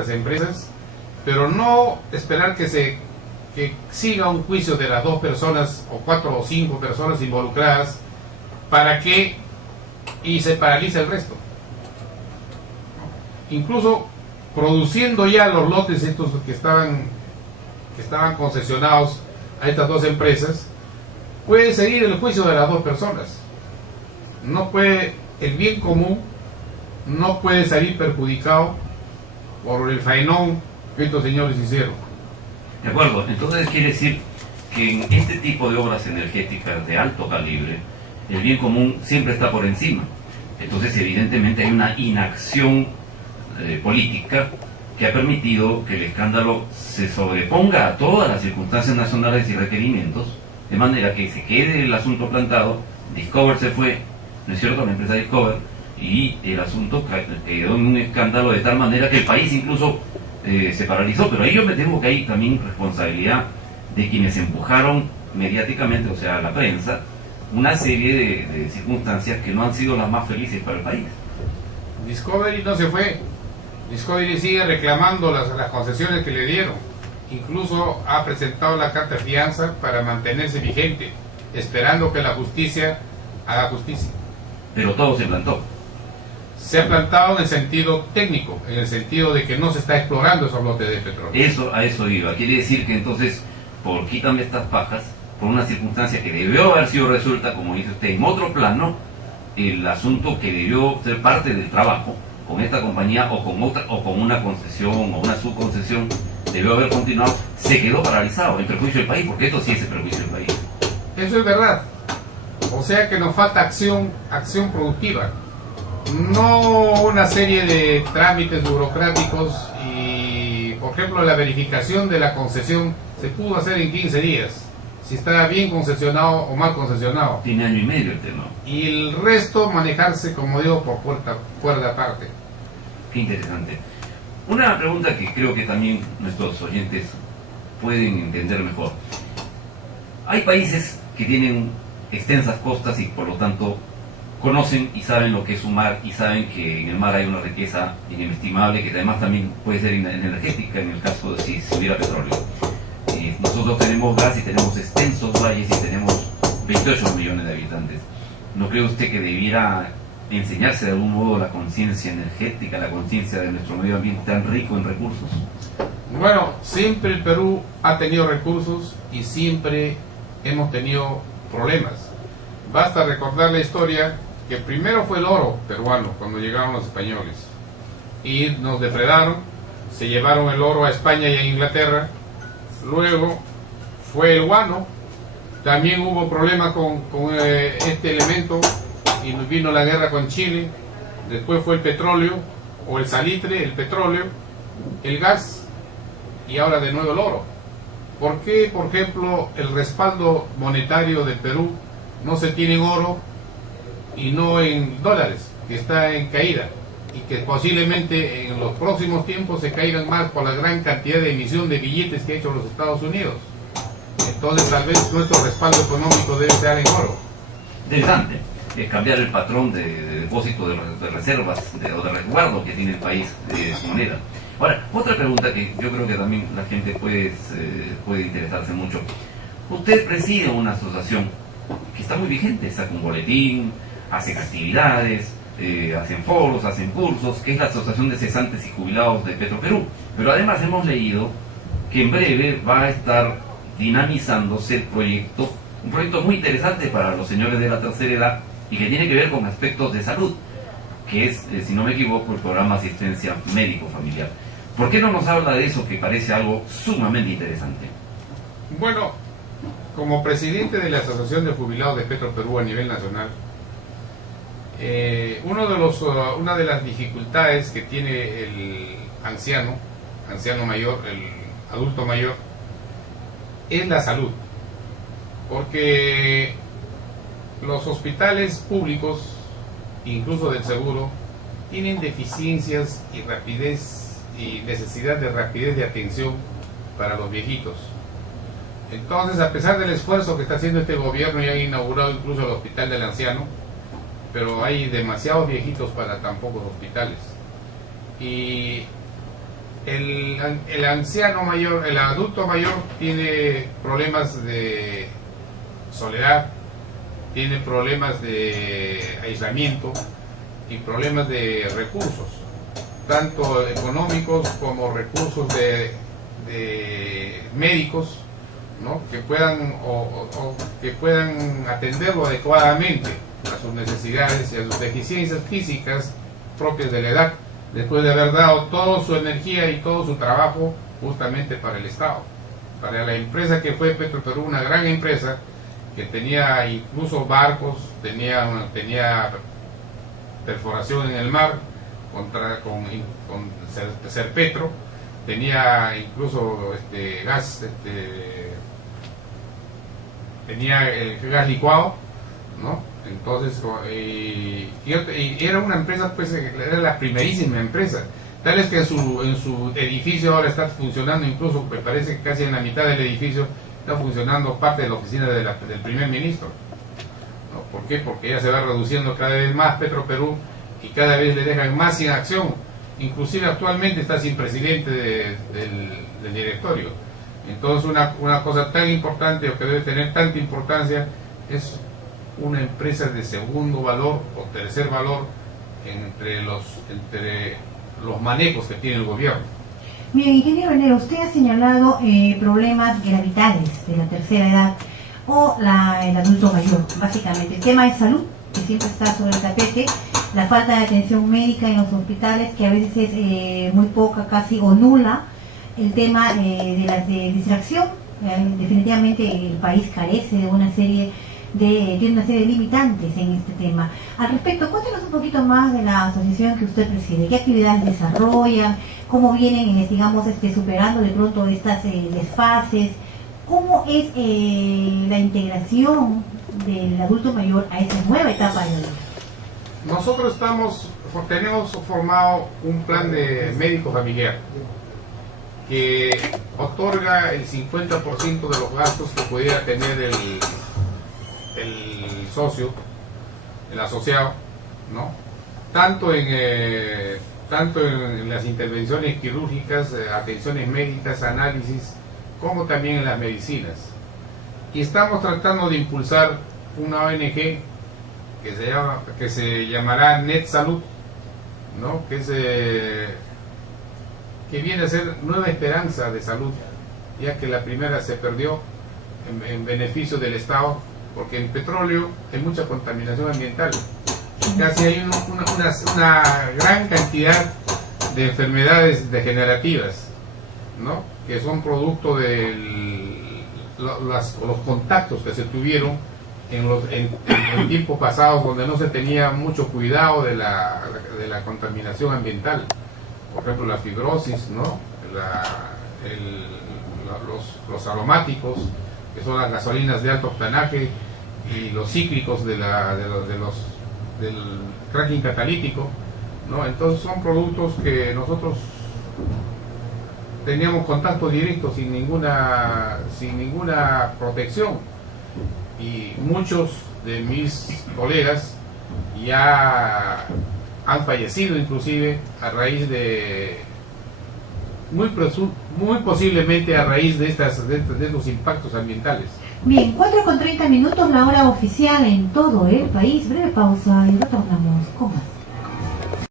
estas empresas, pero no esperar que siga un juicio de las 2 personas o 4 o 5 personas involucradas y se paraliza el resto. Incluso produciendo ya los lotes estos que estaban concesionados a estas 2 empresas, puede seguir el juicio de las 2 personas. El bien común no puede salir perjudicado por el faenón que estos señores hicieron. De acuerdo, entonces quiere decir que en este tipo de obras energéticas de alto calibre, el bien común siempre está por encima. Entonces evidentemente hay una inacción política que ha permitido que el escándalo se sobreponga a todas las circunstancias nacionales y requerimientos, de manera que se quede el asunto plantado. Discover se fue, ¿no es cierto?, la empresa Discover, y el asunto quedó en un escándalo de tal manera que el país incluso se paralizó. Pero ahí yo me temo que hay también responsabilidad de quienes empujaron mediáticamente, o sea, la prensa, una serie de circunstancias que no han sido las más felices para el país. Discovery no se fue. Discovery sigue reclamando las concesiones que le dieron. Incluso ha presentado la carta de fianza para mantenerse vigente, esperando que la justicia haga justicia. Pero todo se plantó. Se ha plantado en el sentido técnico, en el sentido de que no se está explorando esos lotes de petróleo. A eso iba. Quiere decir que entonces, por quítame estas pajas, por una circunstancia que debió haber sido resuelta, como dice usted, en otro plano, el asunto que debió ser parte del trabajo con esta compañía o con otra, o con una concesión o una subconcesión, debió haber continuado, se quedó paralizado en perjuicio del país, porque esto sí es el perjuicio del país. Eso es verdad. O sea que nos falta acción productiva, no una serie de trámites burocráticos. Y por ejemplo, la verificación de la concesión se pudo hacer en 15 días, si estaba bien concesionado o mal concesionado. Tiene año y medio el tema. Y el resto manejarse, como digo, por cuerda aparte. Qué interesante. Una pregunta que creo que también nuestros oyentes pueden entender mejor. Hay países que tienen extensas costas y por lo tanto conocen y saben lo que es un mar, y saben que en el mar hay una riqueza inestimable que además también puede ser energética en el caso de si hubiera petróleo. Nosotros tenemos gas y tenemos extensos valles y tenemos 28 millones de habitantes. ¿No cree usted que debiera enseñarse de algún modo la conciencia energética, la conciencia de nuestro medio ambiente tan rico en recursos? Bueno, siempre el Perú ha tenido recursos y siempre hemos tenido problemas. Basta recordar la historia que primero fue el oro peruano cuando llegaron los españoles y nos depredaron, se llevaron el oro a España y a Inglaterra. Luego fue el guano, también hubo problemas con este elemento y vino la guerra con Chile. Después fue el petróleo o el salitre, el petróleo, el gas y ahora de nuevo el oro. ¿Por qué, por ejemplo, el respaldo monetario del Perú no se tiene en oro y no en dólares, que está en caída y que posiblemente en los próximos tiempos se caigan más por la gran cantidad de emisión de billetes que ha hecho los Estados Unidos? Entonces tal vez nuestro respaldo económico debe estar en oro. Interesante, es cambiar el patrón de depósito de reservas o de resguardo que tiene el país de su moneda. Ahora, otra pregunta que yo creo que también la gente puede interesarse mucho. Usted preside una asociación que está muy vigente, saca un boletín, hacen actividades, hacen foros, hacen cursos, que es la Asociación de Cesantes y Jubilados de Petroperú. Pero además hemos leído que en breve va a estar dinamizándose el proyecto, un proyecto muy interesante para los señores de la tercera edad y que tiene que ver con aspectos de salud, que es, si no me equivoco, el programa de asistencia médico-familiar. ¿Por qué no nos habla de eso, que parece algo sumamente interesante? Bueno, como presidente de la Asociación de Jubilados de Petroperú a nivel nacional, una de las dificultades que tiene el anciano mayor, el adulto mayor, es la salud. Porque los hospitales públicos, incluso del seguro, tienen deficiencias y rapidez y necesidad de rapidez de atención para los viejitos. Entonces, a pesar del esfuerzo que está haciendo este gobierno, ya ha inaugurado incluso el hospital del anciano, pero hay demasiados viejitos para tan pocos hospitales. Y el anciano mayor, el adulto mayor tiene problemas de soledad, tiene problemas de aislamiento y problemas de recursos, tanto económicos como recursos de médicos, ¿no? Que puedan que puedan atenderlo adecuadamente a sus necesidades y a sus deficiencias físicas propias de la edad, después de haber dado toda su energía y todo su trabajo justamente para el Estado, para la empresa que fue Petroperú, una gran empresa que tenía incluso barcos, tenía perforación en el mar con Serpetro, tenía incluso gas, tenía el gas licuado, ¿no? Entonces, y era una empresa, pues era la primerísima empresa, tal es que en su edificio ahora está funcionando, incluso me parece que casi en la mitad del edificio está funcionando parte de la oficina del primer ministro, ¿no? ¿Por qué? Porque ya se va reduciendo cada vez más Petroperú y cada vez le dejan más sin acción, inclusive actualmente está sin presidente del directorio. Entonces una cosa tan importante, o que debe tener tanta importancia, es una empresa de segundo valor o tercer valor entre los manejos que tiene el gobierno. Bien, ingeniero Enero, usted ha señalado problemas gravitales de la tercera edad o el adulto mayor, básicamente. El tema de salud, que siempre está sobre el tapete, la falta de atención médica en los hospitales, que a veces es muy poca, casi o nula, el tema de la distracción. Definitivamente el país carece de una serie tiene una serie de limitantes en este tema. Al respecto, cuéntenos un poquito más de la asociación que usted preside, qué actividades desarrollan, cómo vienen, digamos, superando de pronto estas desfases, cómo es la integración del adulto mayor a esa nueva etapa de la vida. Nosotros tenemos formado un plan de médico familiar que otorga el 50% de los gastos que pudiera tener el socio, el asociado, ¿no? Tanto en las intervenciones quirúrgicas, atenciones médicas, análisis, como también en las medicinas. Y estamos tratando de impulsar una ONG que se llamará Net Salud, ¿no? Que viene a ser Nueva Esperanza de Salud, ya que la primera se perdió en beneficio del Estado, porque en petróleo hay mucha contaminación ambiental. Casi hay una gran cantidad de enfermedades degenerativas, ¿no? Que son producto de los contactos que se tuvieron en tiempos pasados, donde no se tenía mucho cuidado de la contaminación ambiental. Por ejemplo, la fibrosis, ¿no? Los aromáticos, que son las gasolinas de alto octanaje, y los cíclicos del cracking catalítico, ¿no? Entonces son productos que nosotros teníamos contacto directo sin ninguna protección, y muchos de mis colegas ya han fallecido, inclusive a raíz de muy posiblemente a raíz de estos impactos ambientales. Bien, 4:30 minutos, la hora oficial en todo el país. Breve pausa y retornamos con más.